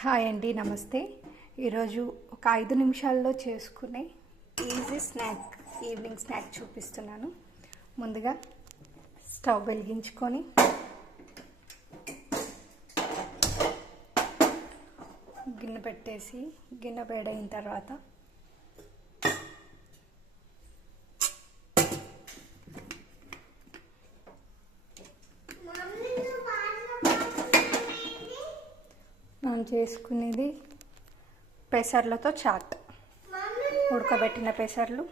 Hi అండి, నమస్తే. ఈరోజు ఒక 5 నిమిషాల్లో చేసుకునే ఈజీ స్నాక్, ఈవినింగ్ స్నాక్ చూపిస్తున్నాను. ముందుగా స్టవ్ వెలిగించుకొని గిన్నె పెట్టేసి గిన్నె వేడైన తర్వాత మనం చేసుకునేది పెసర్లతో చాట్. ఉడకబెట్టిన పెసర్లు,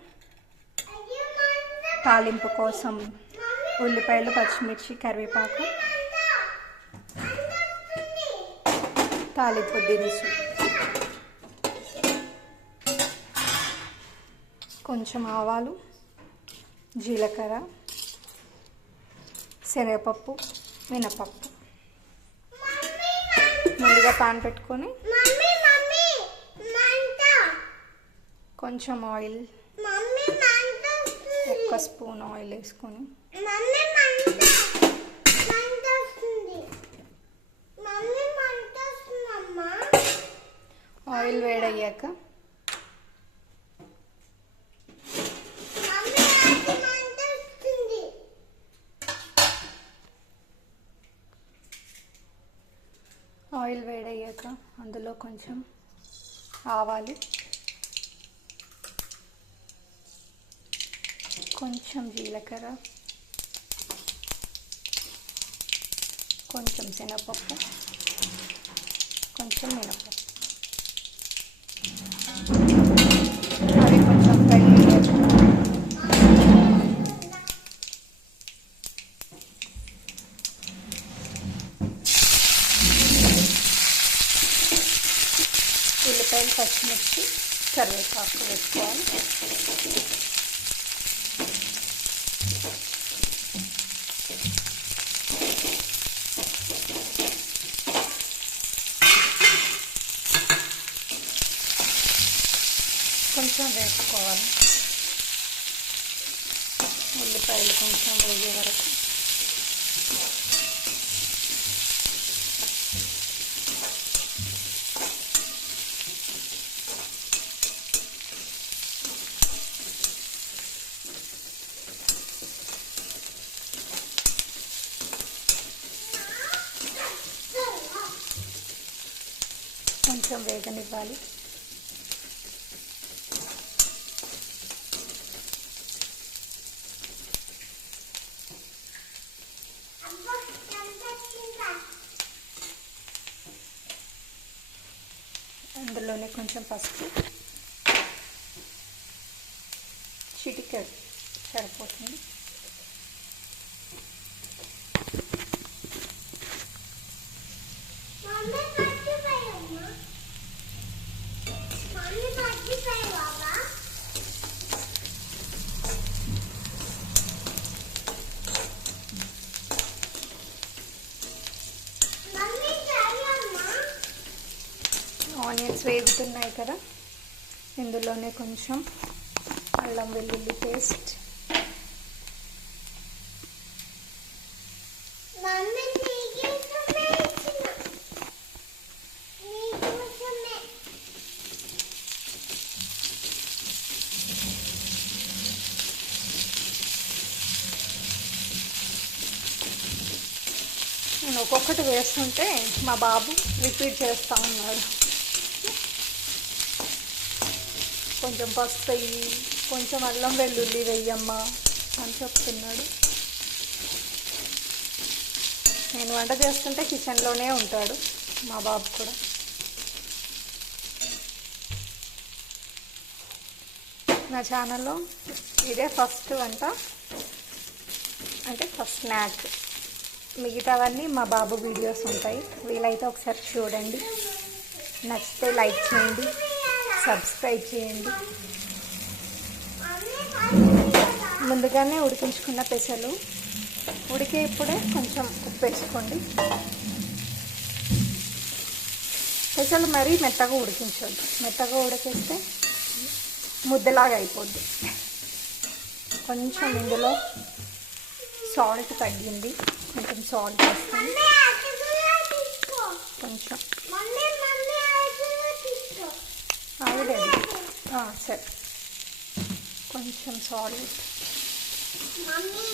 తాలింపు కోసం ఉల్లిపాయలు, పచ్చిమిర్చి, కరివేపాకు, తాలింపు దినుసు, కొంచెం ఆవాలు, జీలకర్ర, శనగపప్పు, మినపప్పు. ముందుగా పాన్ పెట్టుకొని కొంచెం ఆయిల్, 1 స్పూన్ ఆయిల్ వేసుకొని ఆయిల్ వేడయ్యాక అందులో కొంచెం ఆవాలు, కొంచెం జీలకర్ర, కొంచెం శనగపప్పు, కొంచెం మినపప్పు, అవి కొంచెం ఫ్రై అయ్యాక ఉల్లిపాయలు, పచ్చిమిర్చి, కరివేపాకు వేసుకోవాలి. కొంచెం వేసుకోవాలి. ఉల్లిపాయలు కొంచెం వేగే వరకు కొంచెం వేగనివ్వాలి. అందులోనే కొంచెం పసుపు, చిటికెడు సరిపోతుంది. ఆనియన్స్ వేగుతున్నాయి కదా, ఇందులోనే కొంచెం అల్లం వెల్లుల్లి పేస్ట్, నేను ఒక్కొక్కటి వేస్తుంటే మా బాబు రిపీట్ చేస్తూ ఉన్నాడు. కొంచెం పసుపు వేయి, కొంచెం అల్లం వెల్లుల్లి వేయమ్మా అని చెప్తున్నాడు. నేను వంట చేస్తుంటే కిచెన్లోనే ఉంటాడు మా బాబు కూడా. నా ఛానల్లో ఇదే ఫస్ట్ వంట, అంటే ఫస్ట్ స్నాక్. మిగతావన్నీ మా బాబు వీడియోస్ ఉంటాయి, వీలైతే ఒకసారి చూడండి. నచ్చితే లైక్ చేయండి, సబ్స్క్రైబ్ చేయండి. ముందుగానే ఉడికించుకున్న పెసలు ఉడికే ఇప్పుడే కొంచెం ఉప్పు వేసుకోండి. పెసలు మరీ మెత్తగా ఉడికించొద్దు, మెత్తగా ఉడికేస్తే ముద్దలాగా అయిపోద్ది. కొంచెం ఇందులో సాల్ట్ తగ్గింది, కొంచెం సాల్ట్ వేస్తాను. కొంచెం ఆగలేదు. సరే, కొంచెం సాల్ట్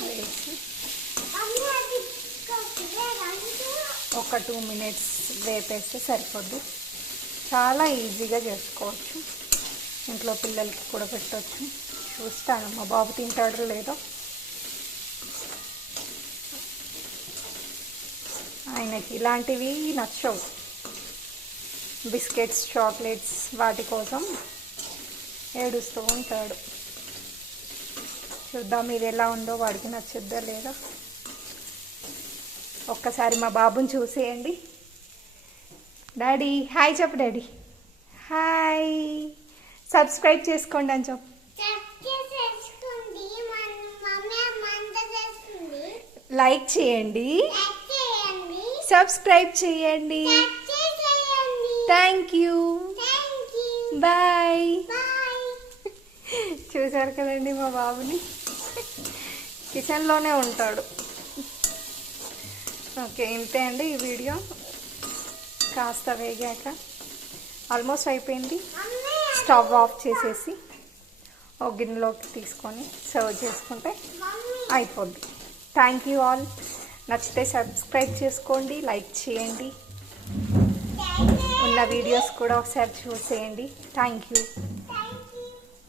వేసి ఒక 2 minutes వేపేస్తే సరిపోద్ది. చాలా ఈజీగా చేసుకోవచ్చు, ఇంట్లో పిల్లలకి కూడా పెట్టవచ్చు. చూస్తాను మా బాబు తింటాడో లేదో. ఆయనకి ఇలాంటివి నచ్చవు, బిస్కెట్స్, చాక్లెట్స్, వాటి కోసం ఏడుస్తూ ఉంటాడు. చూద్దాం ఇది ఎలా ఉందో, వాడికి నచ్చుద్దా లేదా. ఒక్కసారి మా బాబుని చూసేయండి. డాడీ హాయ్ చెప్పు. Daddy hi. సబ్స్క్రైబ్ చేసుకోండి అని చెప్పు. లైక్ చేయండి, సబ్స్క్రైబ్ చేయండి. Thank you, bye. చూసారు కదండి మా బాబుని, కిచెన్లోనే ఉంటాడు. ఓకే, ఇంతే అండి ఈ వీడియో. కాస్త వేగాక ఆల్మోస్ట్ అయిపోయింది. స్టవ్ ఆఫ్ చేసేసి ఒక గిన్నెలోకి తీసుకొని సర్వ్ చేసుకుంటే అయిపోద్ది. Thank you all. నచ్చితే సబ్స్క్రైబ్ చేసుకోండి, లైక్ చేయండి, ఉన్న వీడియోస్ కూడా ఒకసారి చూసేయండి. Thank you.